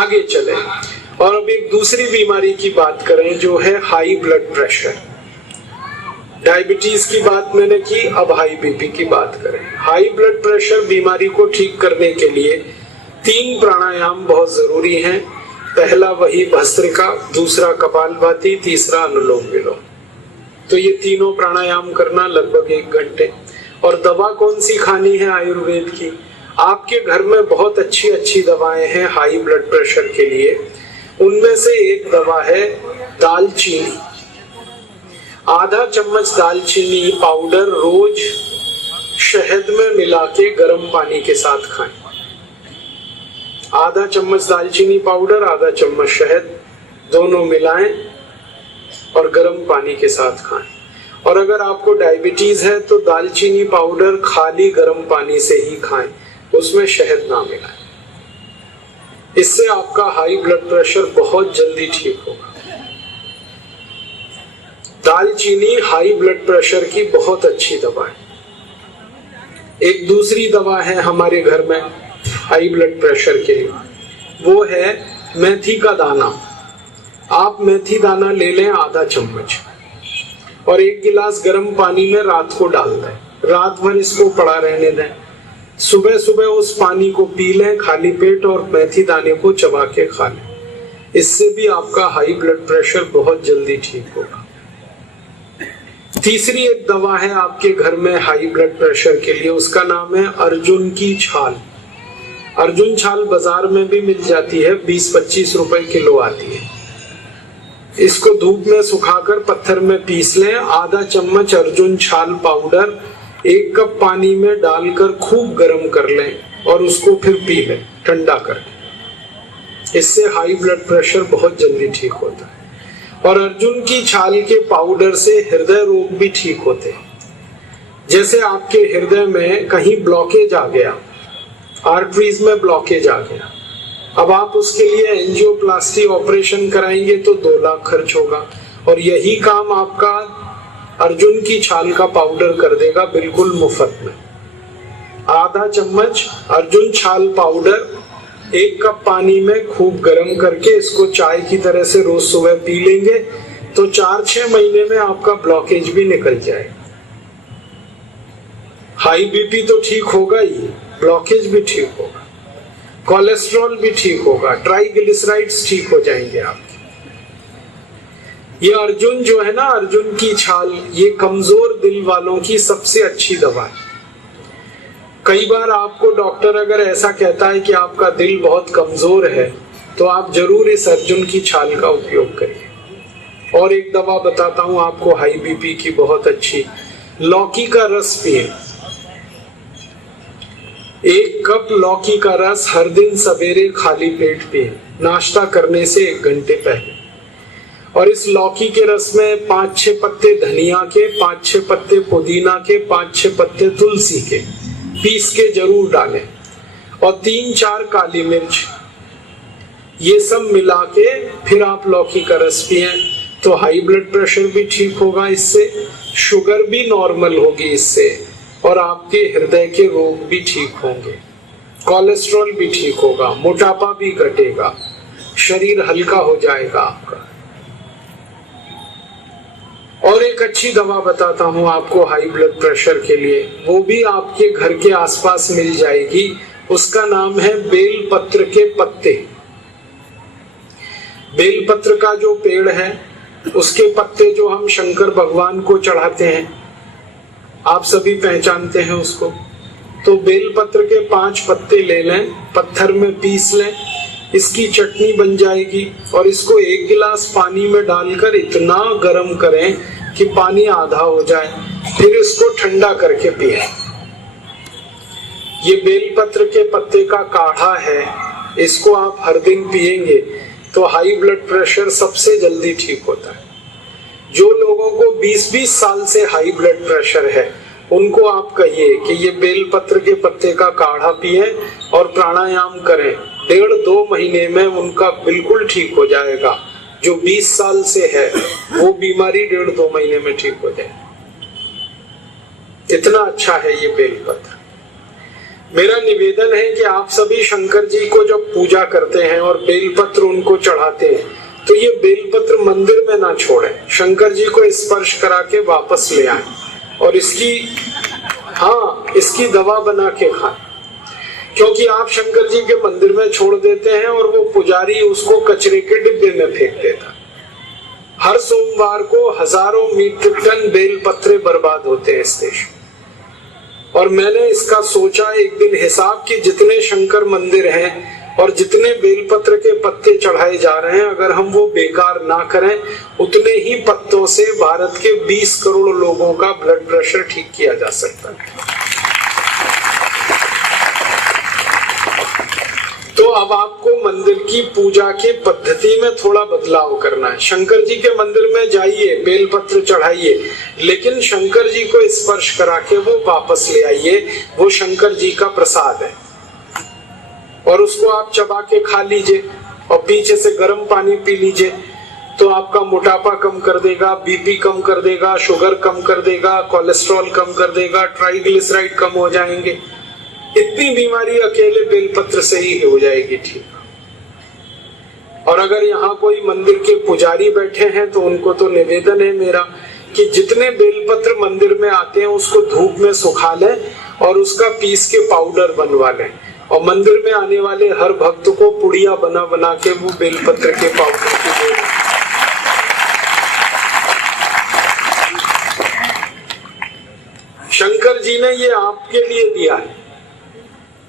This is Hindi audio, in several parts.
आगे चले और अब एक दूसरी बीमारी की बात करें जो है हाई ब्लड प्रेशर। डायबिटीज की बात मैंने की, अब हाई बीपी की बात करें। हाई ब्लड प्रेशर बीमारी को ठीक करने के लिए 3 प्राणायाम बहुत जरूरी हैं। पहला वही भस्त्रिका, दूसरा कपालभाति, तीसरा अनुलोम विलोम। तो ये तीनों प्राणायाम करना लगभग 1 घंटे। और दवा कौन सी खानी है आयुर्वेद की? आपके घर में बहुत अच्छी अच्छी दवाएं हैं हाई ब्लड प्रेशर के लिए। उनमें से एक दवा है दालचीनी। आधा चम्मच दालचीनी पाउडर रोज शहद में मिला के गर्म पानी के साथ खाएं। आधा चम्मच दालचीनी पाउडर, आधा चम्मच शहद, दोनों मिलाएं और गर्म पानी के साथ खाएं। और अगर आपको डायबिटीज है तो दालचीनी पाउडर खाली गर्म पानी से ही खाएं, उसमें शहद ना मिलाएं। इससे आपका हाई ब्लड प्रेशर बहुत जल्दी ठीक होगा। दालचीनी हाई ब्लड प्रेशर की बहुत अच्छी दवा है। एक दूसरी दवा है हमारे घर में हाई ब्लड प्रेशर के लिए, वो है मेथी का दाना। आप मेथी दाना ले लें आधा चम्मच और 1 गिलास गर्म पानी में रात को डाल दें। रात भर इसको पड़ा रहने दें। सुबह सुबह उस पानी को पी लें खाली पेट और मेथी दाने को चबा के खा लें। इससे भी आपका हाई ब्लड प्रेशर बहुत जल्दी ठीक होगा। तीसरी एक दवा है आपके घर में हाई ब्लड प्रेशर के लिए, उसका नाम है अर्जुन की छाल। अर्जुन छाल बाजार में भी मिल जाती है, 20-25 रुपए किलो आती है। इसको धूप में सुखाकर पत्थर में पीस लें। आधा चम्मच अर्जुन छाल पाउडर 1 कप पानी में डालकर खूब गर्म कर लें और उसको फिर पी लें ठंडा करके। इससे हाई ब्लड प्रेशर बहुत जल्दी ठीक होता है। और अर्जुन की छाल के पाउडर से हृदय रोग भी ठीक होते हैं। जैसे आपके हृदय में कहीं ब्लॉकेज आ गया, आर्टरीज में ब्लॉकेज आ गया, अब आप उसके लिए एंजियोप्लास्टी ऑपरेशन कराएंगे तो 2 लाख खर्च होगा। और यही काम आपका अर्जुन की छाल का पाउडर कर देगा बिल्कुल मुफ्त में। आधा चम्मच अर्जुन छाल पाउडर 1 कप पानी में खूब गर्म करके इसको चाय की तरह से रोज सुबह पी लेंगे तो 4-6 महीने में आपका ब्लॉकेज भी निकल जाएगा। हाई बीपी तो ठीक होगा ही, ब्लॉकेज भी ठीक होगा, कोलेस्ट्रॉल भी ठीक होगा, ट्राइग्लिसराइड्स ठीक हो जाएंगे आपके। ये अर्जुन जो है ना, अर्जुन की छाल, ये कमजोर दिल वालों की सबसे अच्छी दवा है। कई बार आपको डॉक्टर अगर ऐसा कहता है कि आपका दिल बहुत कमजोर है तो आप जरूर इस अर्जुन की छाल का उपयोग करिए। और एक दवा बताता हूं आपको हाई बीपी की बहुत अच्छी, लौकी का रस पिए। 1 कप लौकी का रस हर दिन सवेरे खाली पेट पिए, नाश्ता करने से 1 घंटे पहले। और इस लौकी के रस में 5-6 पत्ते धनिया के, 5-6 पत्ते पुदीना के, 5-6 पत्ते तुलसी के पीस के जरूर डालें। और 3-4 काली मिर्च, ये सब मिला के फिर आप लौकी का रस पिए तो हाई ब्लड प्रेशर भी ठीक होगा इससे, शुगर भी नॉर्मल होगी इससे, और आपके हृदय के रोग भी ठीक होंगे, कोलेस्ट्रॉल भी ठीक होगा, मोटापा भी घटेगा, शरीर हल्का हो जाएगा आपका। और एक अच्छी दवा बताता हूं आपको हाई ब्लड प्रेशर के लिए, वो भी आपके घर के आसपास मिल जाएगी। उसका नाम है बेलपत्र के पत्ते। बेलपत्र का जो पेड़ है उसके पत्ते जो हम शंकर भगवान को चढ़ाते हैं, आप सभी पहचानते हैं उसको। तो बेलपत्र के 5 पत्ते ले लें, पत्थर में पीस लें, इसकी चटनी बन जाएगी। और इसको 1 गिलास पानी में डालकर इतना गर्म करें कि पानी आधा हो जाए, फिर इसको ठंडा करके पिए। ये बेलपत्र के पत्ते का काढ़ा है, इसको आप हर दिन पिएंगे तो हाई ब्लड प्रेशर सबसे जल्दी ठीक होता है। जो लोगों को 20-20 साल से हाई ब्लड प्रेशर है उनको आप कहिए कि ये बेलपत्र के पत्ते का काढ़ा पिए और प्राणायाम करें, 1.5-2 महीने में उनका बिल्कुल ठीक हो जाएगा। जो 20 साल से है वो बीमारी 1.5-2 महीने में ठीक हो जाए। इतना अच्छा है ये बेलपत्र। मेरा निवेदन है कि आप सभी शंकर जी को जब पूजा करते हैं और बेलपत्र उनको चढ़ाते हैं तो ये बेलपत्र मंदिर में ना छोड़ें, शंकर जी को स्पर्श करा के वापस ले आए और इसकी दवा बना के खाएं। क्योंकि आप शंकर जी के मंदिर में छोड़ देते हैं और वो पुजारी उसको कचरे के डिब्बे में फेंक देता। हर सोमवार को हजारों मीट्रिक टन बेलपत्रे बर्बाद होते हैं इस देश में। और मैंने इसका सोचा एक दिन हिसाब कि जितने शंकर मंदिर हैं और जितने बेलपत्र के पत्ते चढ़ाए जा रहे हैं, अगर हम वो बेकार ना करें, उतने ही पत्तों से भारत के 20 करोड़ लोगों का ब्लड प्रेशर ठीक किया जा सकता है। तो अब आपको मंदिर की पूजा की पद्धति में थोड़ा बदलाव करना है। शंकर जी के मंदिर में जाइए, बेलपत्र चढ़ाइए, लेकिन शंकर जी को स्पर्श करा के वो वापस ले आइए। वो शंकर जी का प्रसाद है और उसको आप चबा के खा लीजिए और पीछे से गर्म पानी पी लीजिए, तो आपका मोटापा कम कर देगा, बीपी कम कर देगा, शुगर कम कर देगा, कोलेस्ट्रॉल कम कर देगा, ट्राइग्लिसराइड कम हो जाएंगे। इतनी बीमारी अकेले बेलपत्र से ही हो जाएगी ठीक। और अगर यहाँ कोई मंदिर के पुजारी बैठे हैं तो उनको तो निवेदन है मेरा कि जितने बेलपत्र मंदिर में आते हैं उसको धूप में सुखा लें और उसका पीस के पाउडर बनवा लें और मंदिर में आने वाले हर भक्त को पुड़िया बना बना के वो बेलपत्र के पाउडर की दे। शंकर जी ने ये आपके लिए दिया है।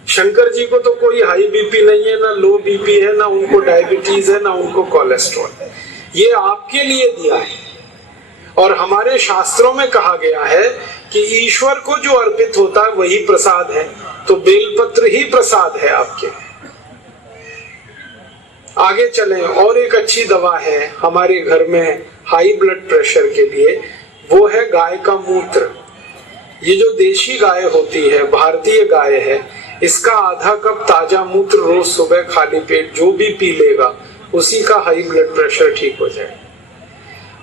शंकर जी को तो कोई हाई बीपी नहीं है, ना लो बीपी है, ना उनको डायबिटीज है, ना उनको कोलेस्ट्रॉल है। ये आपके लिए दिया है। और हमारे शास्त्रों में कहा गया है कि ईश्वर को जो अर्पित होता है वही प्रसाद है, तो बेलपत्र ही प्रसाद है आपके। आगे चलें, और एक अच्छी दवा है हमारे घर में हाई ब्लड प्रेशर के लिए, वो है गाय का मूत्र। ये जो देशी गाय होती है, भारतीय गाय है, इसका आधा कप ताजा मूत्र रोज सुबह खाली पेट जो भी पी लेगा उसी का हाई ब्लड प्रेशर ठीक हो जाए।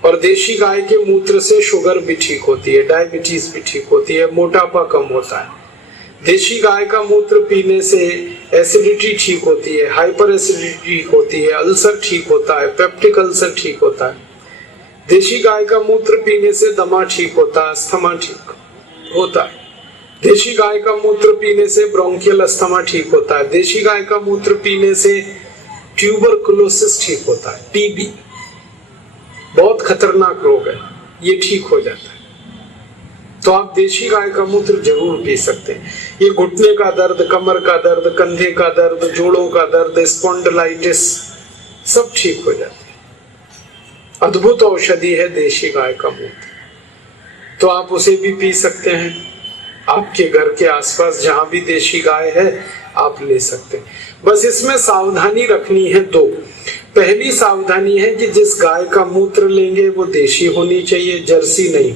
और देशी गाय के मूत्र से शुगर भी ठीक होती है, डायबिटीज भी ठीक होती है, मोटापा कम होता है। देशी गाय का मूत्र पीने से एसिडिटी ठीक होती है, हाइपर एसिडिटी ठीक होती है, अल्सर ठीक होता है, पेप्टिक अल्सर ठीक होता है। देशी गाय का मूत्र पीने से दमा ठीक होता है, अस्थमा ठीक होता है। देशी गाय का मूत्र पीने से ब्रोंकियल अस्थमा ठीक होता है। देशी गाय का मूत्र पीने से ट्यूबरकुलोसिस ठीक होता है, टीबी बहुत खतरनाक रोग है, ये ठीक हो जाता है। तो आप देशी गाय का मूत्र जरूर पी सकते हैं। ये घुटने का दर्द, कमर का दर्द, कंधे का दर्द, जोड़ों का दर्द, स्पॉन्डिलाइटिस सब ठीक हो जाते हैं। अद्भुत औषधि है देशी गाय का मूत्र, तो आप उसे भी पी सकते हैं। आपके घर के आसपास जहां भी देशी गाय है आप ले सकते हैं। बस इसमें सावधानी रखनी है दो। पहली सावधानी है कि जिस गाय का मूत्र लेंगे वो देशी होनी चाहिए, जर्सी नहीं।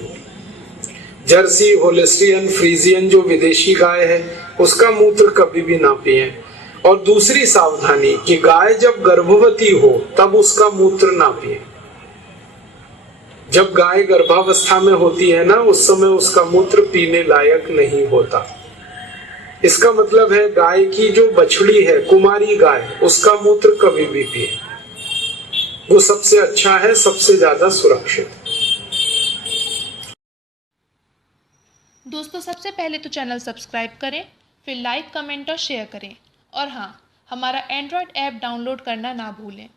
जर्सी, होलिस्टियन, फ्रीजियन जो विदेशी गाय है उसका मूत्र कभी भी ना पिए। और दूसरी सावधानी कि गाय जब गर्भवती हो तब उसका मूत्र ना पिए। जब गाय गर्भावस्था में होती है ना, उस समय उसका मूत्र पीने लायक नहीं होता। इसका मतलब है गाय की जो बछड़ी है, कुमारी गाय, उसका मूत्र कभी भी पिए, वो सबसे अच्छा है, सबसे ज्यादा सुरक्षित। दोस्तों, सबसे पहले तो चैनल सब्सक्राइब करें, फिर लाइक, कमेंट और शेयर करें। और हाँ, हमारा एंड्रॉयड ऐप डाउनलोड करना ना भूलें।